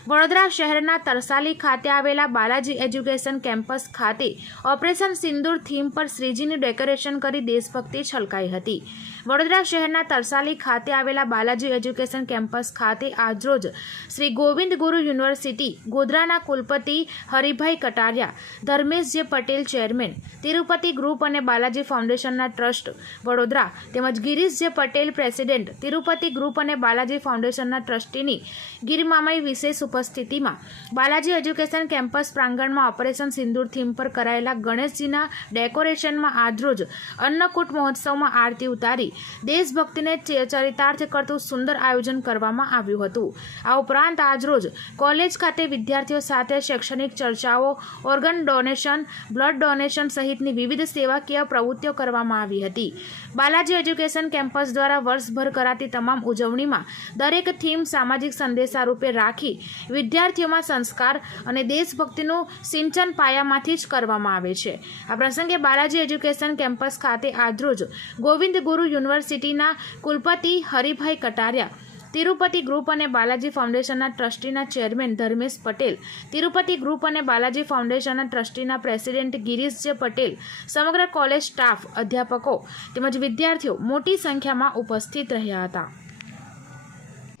વડોદરા શહેરના તરસાલી ખાતે આવેલા બાલાજી એજ્યુકેશન કેમ્પસ ખાતે ઓપરેશન સિંદૂર થીમ પર શ્રીજીનું ડેકોરેશન કરી દેશભક્તિ છલકાઈ હતી. વડોદરા શહેરના તરસાલી ખાતે આવેલા બાલાજી એજ્યુકેશન કેમ્પસ ખાતે આજરોજ શ્રી ગોવિંદ ગુરુ યુનિવર્સિટી ગોધરાના કુલપતિ હરિભાઈ કટારિયા, ધર્મેશજી પટેલ ચેરમેન, તિરુપતિ ગ્રુપ અને બાલાજી ફાઉન્ડેશનના ટ્રસ્ટ વડોદરા તેમજ ગિરીશ જે પટેલ પ્રેસિડેન્ટ, તિરુપતિ ગ્રુપ અને બાલાજી ફાઉન્ડેશનના ટ્રસ્ટીની ગિરમામય વિશેષ ઉપસ્થિતિમાં બાલાજી એજ્યુકેશન કેમ્પસ પ્રાંગણમાં ઓપરેશન સિંદૂર થીમ પર કરાયેલા ગણેશજીના ડેકોરેશનમાં આજરોજ અન્નકૂટ મહોત્સવમાં આરતી ઉતારી દેશભક્તિને ચરિતાર્થ કરતું સુંદર આયોજન કરવામાં આવ્યું હતું. આ ઉપરાંત આજરોજ કોલેજ ખાતે વિદ્યાર્થીઓ સાથે શૈક્ષણિક ચર્ચાઓ, ઓર્ગન ડોનેશન, બ્લડ ડોનેશન સહિતની વિવિધ સેવાકીય પ્રવૃત્તિઓ કરવામાં આવી હતી. બાલાજી એજ્યુકેશન કેમ્પસ દ્વારા વર્ષભર કરાતી તમામ ઉજવણીમાં દરેક થીમ સામાજિક સંદેશા રૂપે રાખી વિદ્યાર્થીઓમાં સંસ્કાર અને દેશભક્તિનું સિંચન પાયામાંથી જ કરવામાં આવે છે. આ પ્રસંગે બાલાજી એજ્યુકેશન કેમ્પસ ખાતે આજરોજ ગોવિંદ ગુરુ યુનિવર્સિટીના કુલપતિ હરિભાઈ કટારિયા, તિરુપતિ ગ્રુપ અને બાલાજી ફાઉન્ડેશનના ટ્રસ્ટીના ચેરમેન ધર્મેશ પટેલ, તિરુપતિ ગ્રુપ અને બાલાજી ફાઉન્ડેશનના ટ્રસ્ટીના પ્રેસિડેન્ટ ગિરીશ પટેલ, સમગ્ર કોલેજ સ્ટાફ, અધ્યાપકો તેમજ વિદ્યાર્થીઓ મોટી સંખ્યામાં ઉપસ્થિત રહ્યા હતા.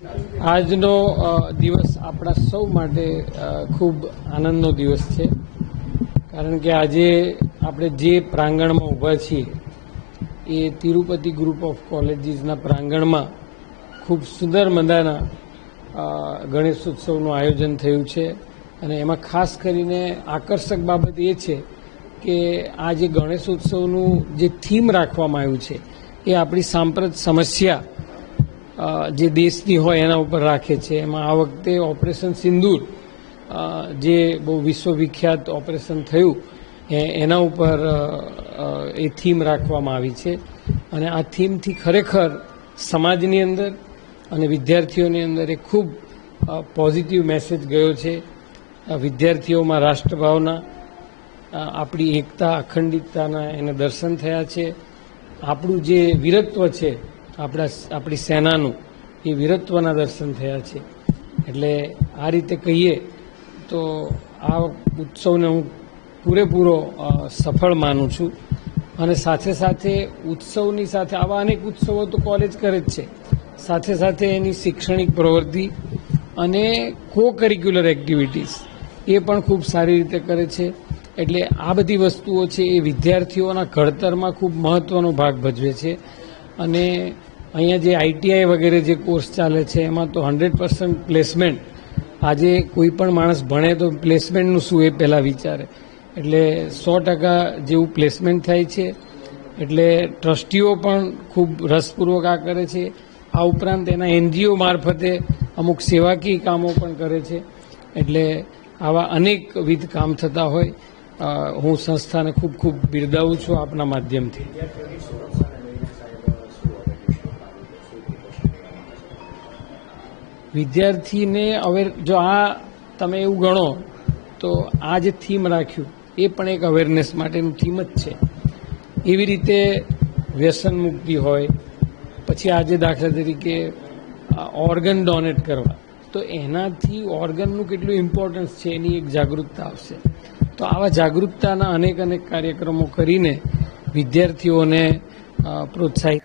આજનો દિવસ આપણા સૌ માટે ખૂબ આનંદનો દિવસ છે. કારણ કે આજે આપણે જે પ્રાંગણમાં ઊભા છીએ, એ તિરુપતિ ગ્રુપ ઓફ કોલેજીસના પ્રાંગણમાં ખૂબ સુંદર મજાના ગણેશોત્સવનું આયોજન થયું છે. અને એમાં ખાસ કરીને આકર્ષક બાબત એ છે કે આ જે ગણેશ ઉત્સવનું જે થીમ રાખવામાં આવ્યું છે, એ આપણી સાંપ્રત સમસ્યા જે દેશની હોય એના ઉપર રાખે છે. એમાં આ વખતે ઓપરેશન સિંદૂર જે બહુ વિશ્વવિખ્યાત ઓપરેશન થયું એના ઉપર એ થીમ રાખવામાં આવી છે. અને આ થીમથી ખરેખર સમાજની અંદર અને વિદ્યાર્થીઓની અંદર એ ખૂબ પોઝિટિવ મેસેજ ગયો છે. વિદ્યાર્થીઓમાં રાષ્ટ્રભાવના આપણી એકતા, અખંડિતતાના એને દર્શન થયા છે. આપણું જે વીરત્વ છે આપણા આપણી સેનાનું એ વીરત્વના દર્શન થયા છે. એટલે આ રીતે કહીએ તો આ ઉત્સવને હું પૂરેપૂરો સફળ માનું છું. અને સાથે સાથે ઉત્સવની સાથે, આવા અનેક ઉત્સવો તો કોલેજ કરે જ છે. સાથે સાથે એની શૈક્ષણિક પ્રવૃત્તિ અને કો કરિક્યુલર એક્ટિવિટીઝ એ પણ ખૂબ સારી રીતે કરે છે. એટલે આ બધી વસ્તુઓ છે એ વિદ્યાર્થીઓના ઘડતરમાં ખૂબ મહત્ત્વનો ભાગ ભજવે છે. અને અહીંયા જે આઈટીઆઈ વગેરે જે કોર્સ ચાલે છે, એમાં તો હંડ્રેડ પર્સન્ટ પ્લેસમેન્ટ. આજે કોઈ પણ માણસ ભણે તો પ્લેસમેન્ટનું શું એ પહેલાં વિચારે. એટલે સો ટકા જેવું પ્લેસમેન્ટ થાય છે. એટલે ટ્રસ્ટીઓ પણ ખૂબ રસપૂર્વક આ કરે છે. આ ઉપરાંત એના એનજીઓ મારફતે અમુક સેવાકીય કામો પણ કરે છે. એટલે આવા અનેકવિધ કામ થતા હોય. હું સંસ્થાને ખૂબ ખૂબ બિરદાવું છું આપના માધ્યમથી. વિદ્યાર્થીને હવે જો આ તમે એવું ગણો, તો આ જે થીમ રાખ્યું, એ પણ એક અવેરનેસ માટેનું થીમ જ છે. એવી રીતે વ્યસન મુક્તિ હોય, પછી આજે દાખલા તરીકે ઓર્ગન ડોનેટ કરવા, તો એનાથી ઓર્ગનનું કેટલું ઇમ્પોર્ટન્સ છે એની એક જાગૃતતા આવશે. તો આવા જાગૃતતાના અનેક અનેક કાર્યક્રમો કરીને વિદ્યાર્થીઓને પ્રોત્સાહિત